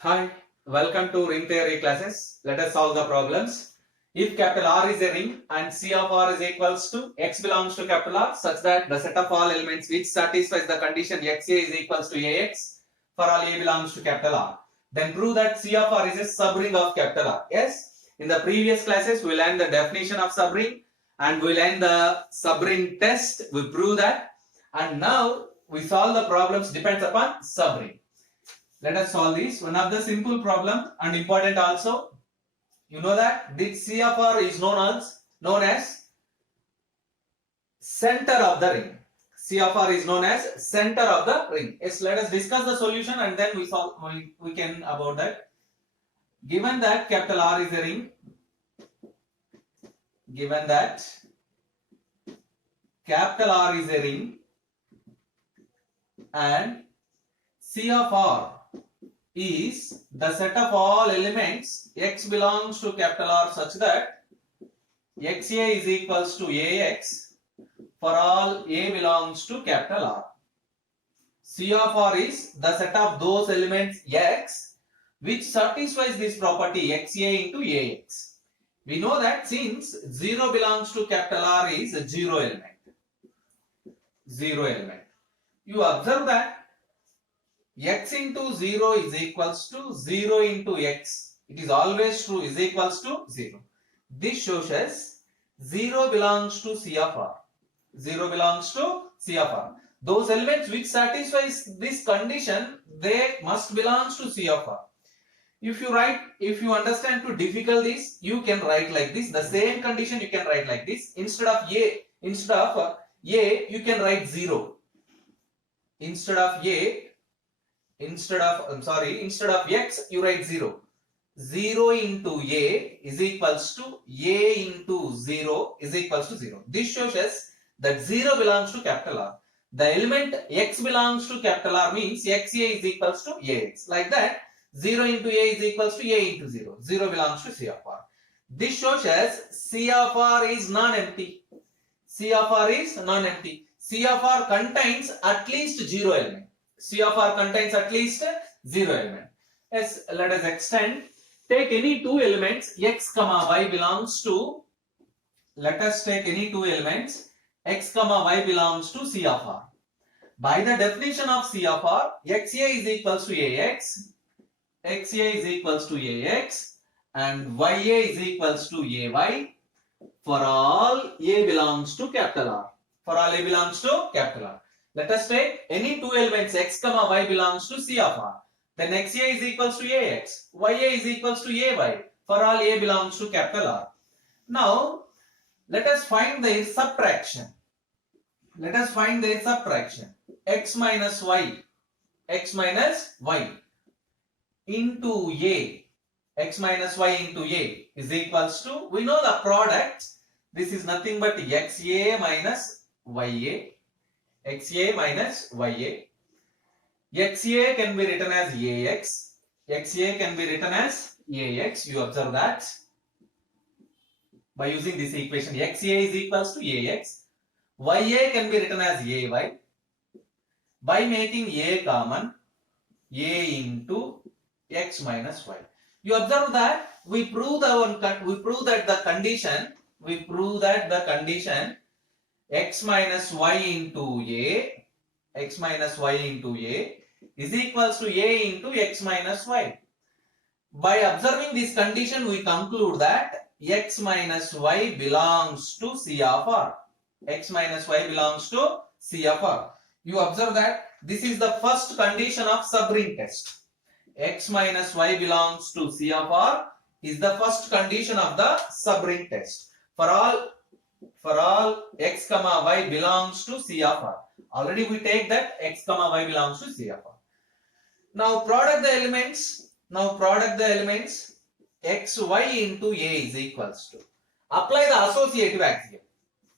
Hi, welcome to ring theory classes. Let us solve the problems. If capital R is a ring and C of R is equals to X belongs to capital R such that the set of all elements which satisfies the condition XA is equals to AX for all A belongs to capital R, then prove that C of R is a subring of capital R. Yes, in the previous classes we learned the definition of subring and we learned the subring test. We prove that, and now we solve the problems depends upon subring. Let us solve this. One of the simple problem and important also. You know that this C of R is known as center of the ring. C of R is known as center of the ring. Yes, let us discuss the solution and then we can about that. Given that capital R is a ring, given that capital R is a ring and C of R is the set of all elements X belongs to capital R such that XA is equals to AX for all A belongs to capital R. C of R is the set of those elements X which satisfies this property XA into AX. We know that since 0 belongs to capital R is a 0 element. 0 element. You observe that X into 0 is equals to 0 into X. It is always true, is equals to 0. This shows us 0 belongs to C of R. 0 belongs to C of R. Those elements which satisfies this condition, they must belongs to C of R. If you understand too difficult this, you can write like this. The same condition you can write like this. Instead of A, you can write 0. Instead of X, you write 0. 0 into A is equals to A into 0 is equals to 0. This shows us that 0 belongs to capital R. The element X belongs to capital R means XA is equals to AX. Like that, 0 into A is equals to A into 0. 0 belongs to C of R. This shows us C of R is non-empty. C of R is non-empty. C of R contains at least 0 element. C of R contains at least 0 element. Yes, let us extend. Take any two elements X comma Y belongs to. Let us take any two elements X comma Y belongs to C of R. By the definition of C of R, XA is equals to AX. XA is equals to AX and YA is equals to AY for all A belongs to capital R. For all A belongs to capital R. Let us take any two elements X comma Y belongs to C of R. Then XA is equals to AX. YA is equals to AY for all A belongs to capital R. Now, let us find their subtraction. Let us find their subtraction. X minus Y into A. X minus Y into A is equals to, we know the product. This is nothing but XA minus YA. XA minus YA. XA can be written as AX. XA can be written as AX. You observe that. By using this equation, XA is equals to AX. YA can be written as AY. By making A common, A into X minus Y. You observe that we prove that the condition X minus Y into A is equals to A into X minus Y. By observing this condition, we conclude that X minus Y belongs to C of R. X minus Y belongs to C of R. You observe that this is the first condition of subring test. X minus Y belongs to C of R is the first condition of the subring test. For all X comma Y belongs to C of R. Already we take that X comma Y belongs to C of R. Now product the elements X Y into A is equals to. Apply the associative axiom.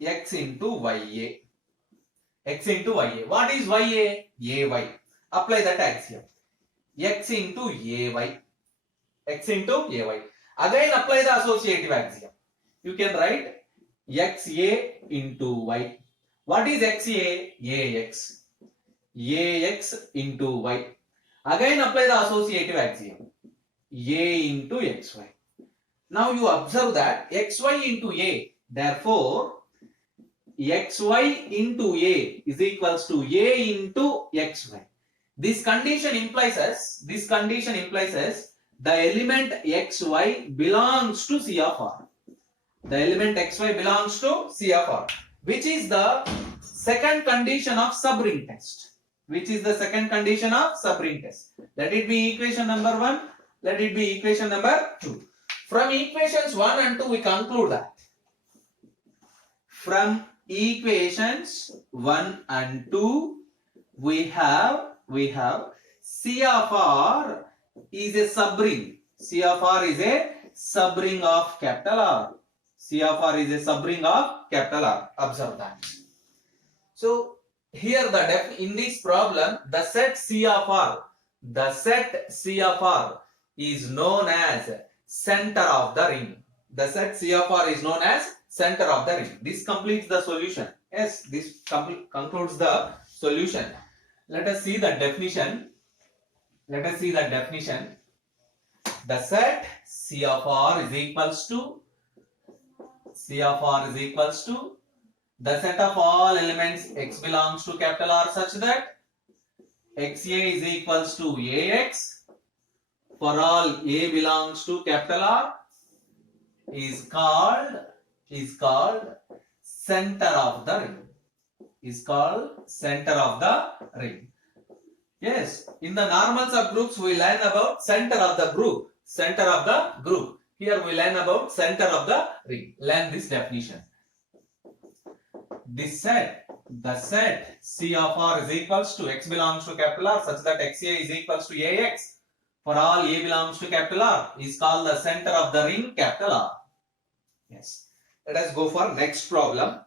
X into YA. X into YA. What is YA? AY. Apply that axiom. X into AY. X into AY. Again apply the associative axiom. You can write XA into Y. What is XA? AX. AX into Y. Again apply the associative axiom. A into xy. Now you observe that xy into A. Therefore, xy into A is equals to A into xy. This condition implies us the element xy belongs to C of R. The element xy belongs to C of R, which is the second condition of subring test. Let it be equation number 1. Let it be equation number 2. From equations 1 and 2, we conclude that. From equations 1 and 2, we have C of R is a subring. C of R is a subring of capital R. C of R is a subring of capital R. Observe that. So here in this problem, the set C of R is known as center of the ring. The set C of R is known as center of the ring. This completes the solution. Yes, this concludes the solution. Let us see the definition. The set C of R is equals to the set of all elements x belongs to capital R such that xa is equals to ax for all a belongs to capital R is called center of the ring. Yes, in the normal subgroups we learn about center of the group. Here we learn about center of the ring. Learn this definition. The set C of R is equals to x belongs to capital R such that xa is equals to ax for all a belongs to capital R is called the center of the ring capital R. Yes. Let us go for next problem.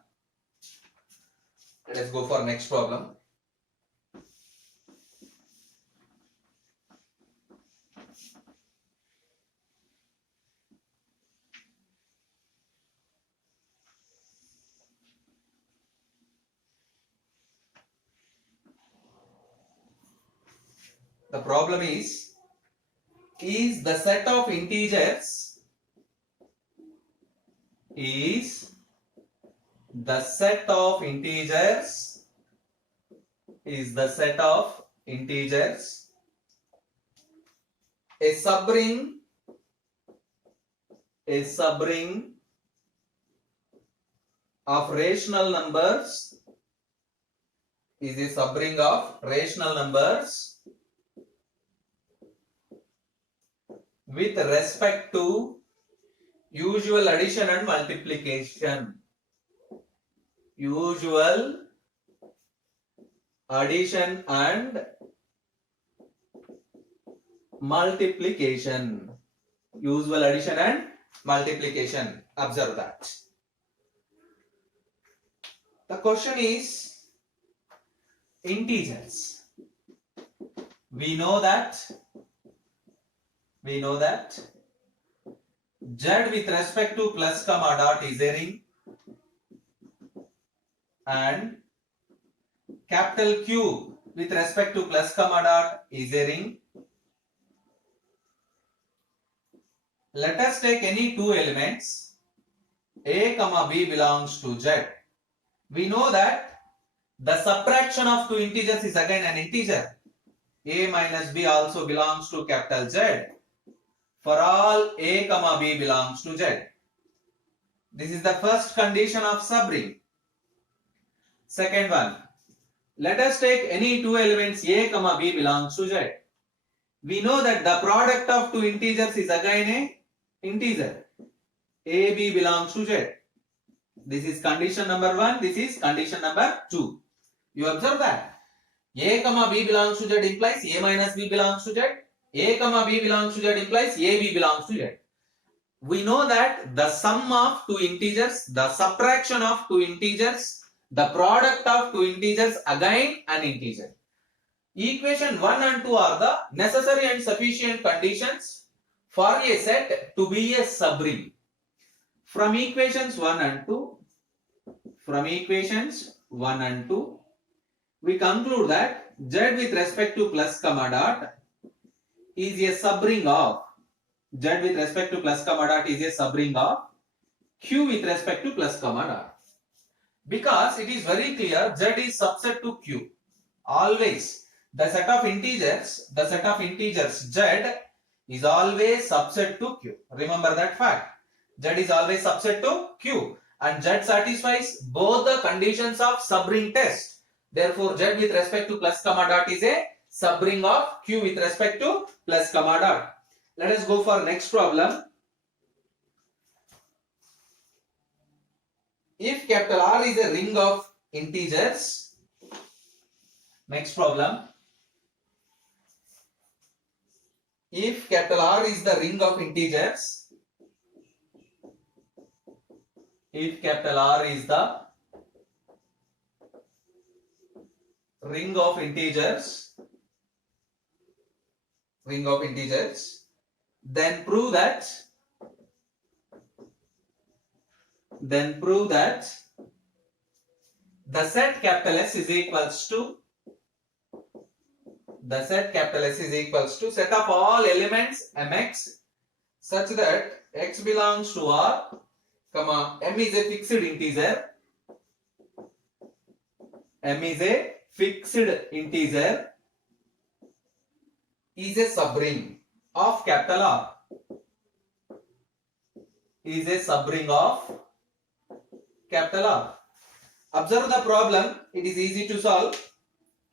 The problem is the set of integers a subring of rational numbers with respect to usual addition and multiplication. Usual addition and multiplication. Observe that. The question is integers. We know that z with respect to plus comma dot is a ring and capital Q with respect to plus comma dot is a ring. Let us take any two elements a comma b belongs to z. We know that the subtraction of two integers is again an integer. A minus b also belongs to capital Z for all a comma b belongs to Z. This is the first condition of subring. Second one, let us take any two elements a comma b belongs to Z. We know that the product of two integers is again a integer. A b belongs to Z. This is condition number 1. This is condition number 2. You observe that a comma b belongs to Z implies a minus b belongs to Z. A comma b belongs to Z implies a b belongs to Z. We know that the sum of two integers, the subtraction of two integers, the product of two integers again an integer. Equation 1 and 2 are the necessary and sufficient conditions for a set to be a subring. From equations 1 and 2, we conclude that z with respect to plus comma dot is a subring of z with respect to plus comma dot is a subring of q with respect to plus comma dot. Because it is very clear z is subset to q. Always the set of integers z is always subset to q. Remember that fact. Z is always subset to q and z satisfies both the conditions of subring test. Therefore, z with respect to plus comma dot is a subring of q with respect to plus comma dot. Let us go for next problem. If capital R is a ring of integers, next problem. If capital R is the ring of integers, if capital R is the ring of integers, then prove that the set capital S is equals to set of all elements mx such that x belongs to R, comma m is a fixed integer, is a subring of capital R. Observe the problem. It is easy to solve.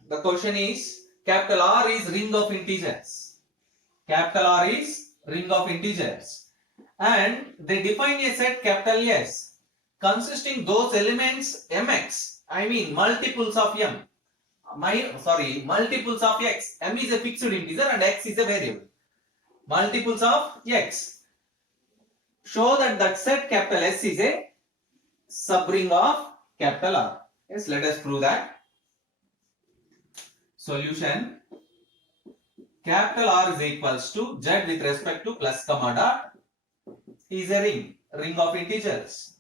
The question is capital R is ring of integers. And they define a set capital S consisting those elements mx. I mean multiples of m. Multiples of x. M is a fixed integer and x is a variable. Multiples of x. Show that set capital S is a subring of capital R. Yes, let us prove that. Solution. Capital R is equals to z with respect to plus comma dot is a ring of integers.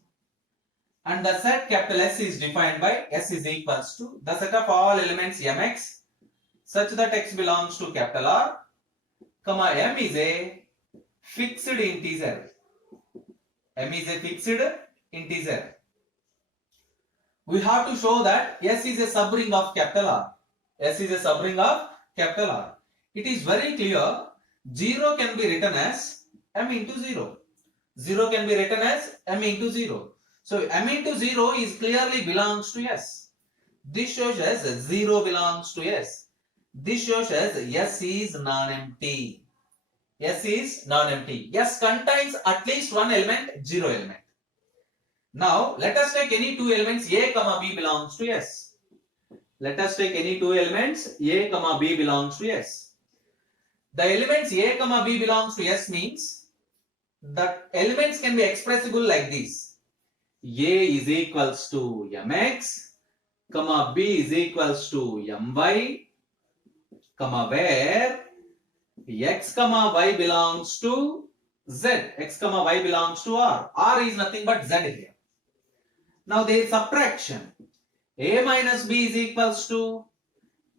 And the set capital S is defined by S is equals to the set of all elements mx such that x belongs to capital R, comma m is a fixed integer. We have to show that S is a subring of capital R. It is very clear 0 can be written as m into 0. So m into 0 is clearly belongs to S. This shows as 0 belongs to S. This shows as S is non-empty. S contains at least one element, 0 element. Now let us take any two elements A, B belongs to S. The elements A, B belongs to S means the elements can be expressible like this. A is equals to mx, B is equals to my, where x, y belongs to z, x, y belongs to R. R is nothing but z here. Now there is subtraction. A minus B is equals to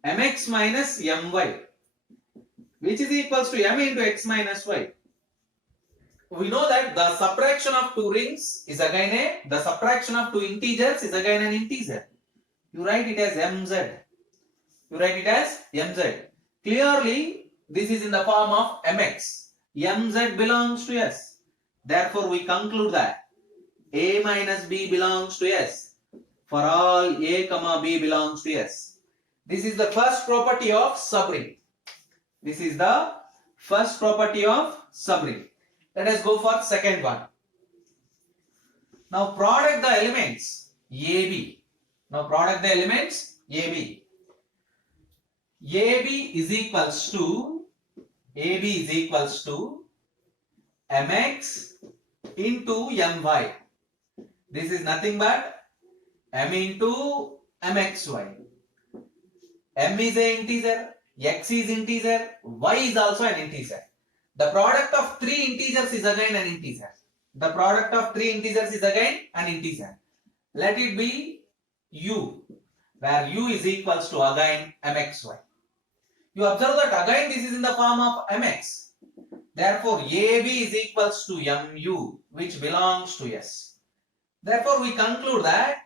mx minus my, which is equals to m into x minus y. We know that the subtraction of two rings is again the subtraction of two integers is again an integer. You write it as mz. Clearly, this is in the form of mx. Mz belongs to S. Therefore, we conclude that A minus B belongs to S for all A, B belongs to S. This is the first property of subring. Let us go for second one. Now product the elements AB. AB is equals to mx into my. This is nothing but m into mxy. M is an integer, x is integer, y is also an integer. The product of three integers is again an integer. Let it be u, where u is equals to again mxy. You observe that again this is in the form of mx. Therefore, AB is equals to mu, which belongs to S. Therefore, we conclude that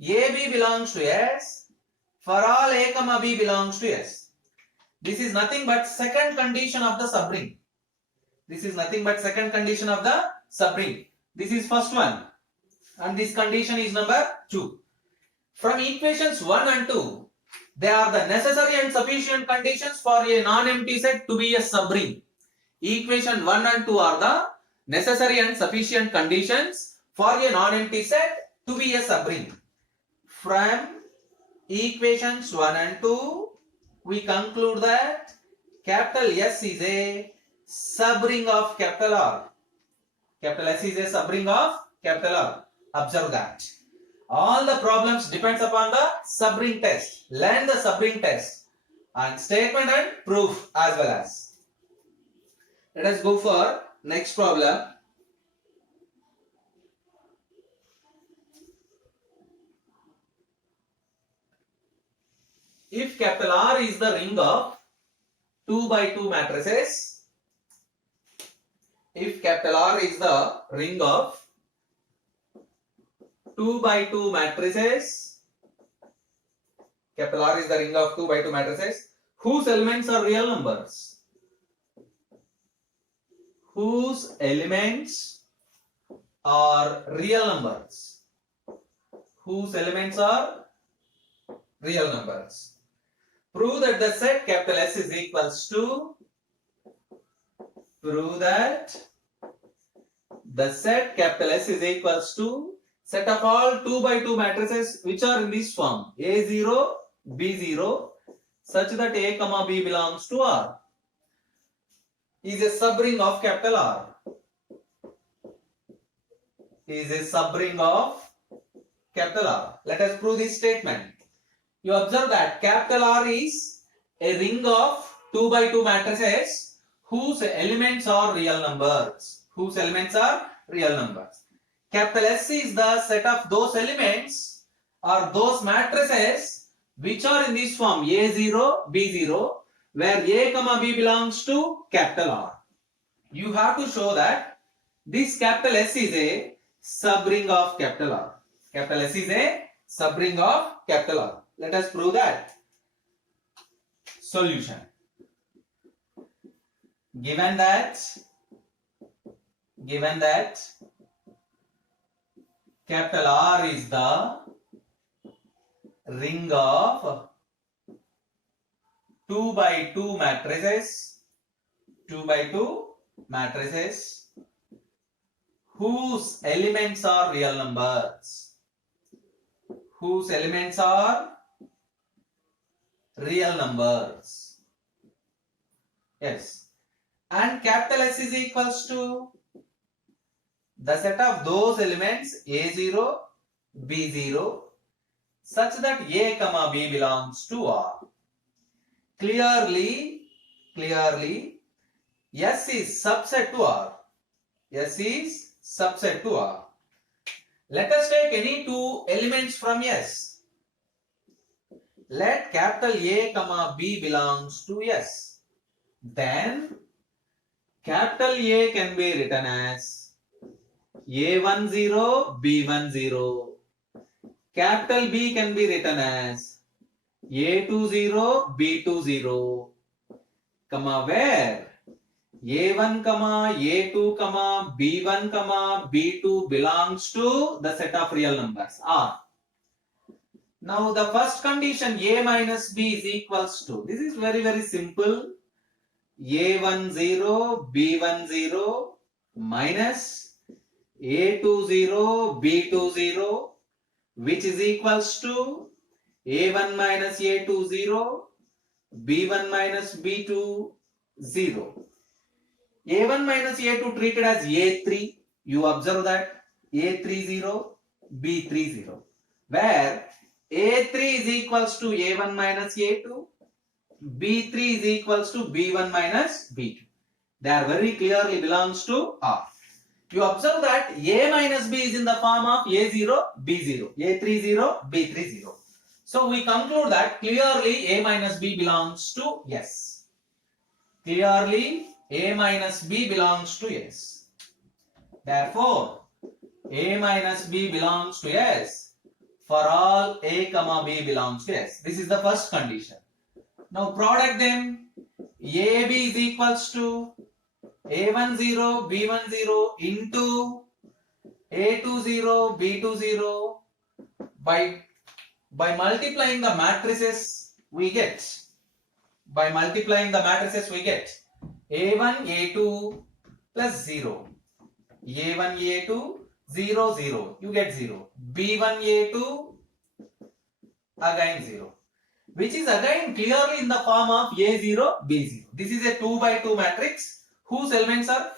AB belongs to S for all A comma B belongs to S. This is nothing but second condition of the subring. This is nothing but second condition of the subring. This is first one. And this condition is number 2. From equations 1 and 2, they are the necessary and sufficient conditions for a non-empty set to be a subring. Equation 1 and 2 are the necessary and sufficient conditions for a non-empty set to be a subring. From equations 1 and 2, we conclude that capital S is a subring of capital R. Capital S is a subring of capital R. Observe that. All the problems depends upon the subring test. Learn the subring test and statement and proof as well as. Let us go for next problem. If capital R is the ring of 2 by 2 matrices, if capital R is the ring of 2 by 2 matrices, capital R is the ring of 2 by 2 matrices, whose elements are real numbers? Whose elements are real numbers? Whose elements are real numbers? Prove that the set capital S is equals to, prove that the set capital S is equals to set of all 2 by 2 matrices which are in this form A0, B0 such that A comma B belongs to R is a subring of capital R. Is a subring of capital R. Let us prove this statement. You observe that capital R is a ring of 2 by 2 matrices whose elements are real numbers. Whose elements are real numbers. Capital S is the set of those elements or those matrices which are in this form A0, B0 where A comma B belongs to capital R. You have to show that this capital S is a subring of capital R. Capital S is a subring of capital R. Let us prove that. Solution. Given that capital R is the ring of 2 by 2 matrices, 2 by 2 matrices whose elements are real numbers. Whose elements are real numbers. Yes. And capital S is equals to the set of those elements A0, B0 such that A comma B belongs to R. Clearly S is subset to R. S is subset to R. Let us take any two elements from S. Let capital A comma B belongs to S. Then capital A can be written as A10, B10. Capital B can be written as A20, B20, where A1, A2, B1, B2 belongs to the set of real numbers R. Now the first condition A minus B is equals to, this is very simple, A10, B10 minus A20, B20 which is equals to A1 minus A20, B1 minus B2, 0. A1 minus A2 treated as A3. You observe that A30, B30, where A3 is equals to A1 minus A2, B3 is equals to B1 minus B2. They are very clearly belongs to R. You observe that A minus B is in the form of A0, B0, A30, B30. So we conclude that clearly A minus B belongs to S. Clearly A minus B belongs to S. Therefore, A minus B belongs to S for all A comma B belongs to S. This is the first condition. Now product them. AB is equals to A10, B10 into A20, B20 by multiplying the matrices we get. By multiplying the matrices we get A1, A2 plus 0. A1, A2, 0, 0. You get 0. B1, A2 again 0. Which is again clearly in the form of A0, B0. This is a 2 by 2 matrix whose elements are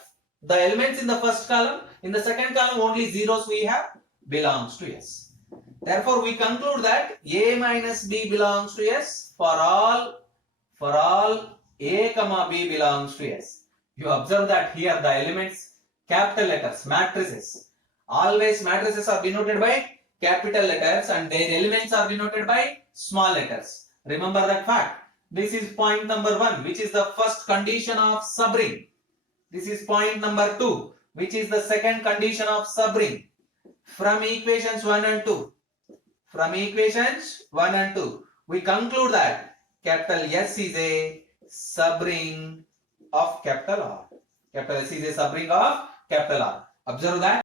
the elements in the first column. In the second column only zeros we have belongs to S. Therefore we conclude that A minus B belongs to S for all A comma B belongs to S. You observe that here the elements capital letters, matrices. Always matrices are denoted by capital letters and their elements are denoted by small letters. Remember that fact. This is point number 1, which is the first condition of subring. This is point number 2, which is the second condition of subring. From equations 1 and 2. From equations 1 and 2, we conclude that capital S is a subring of capital R. Capital S is a subring of capital R. Observe that.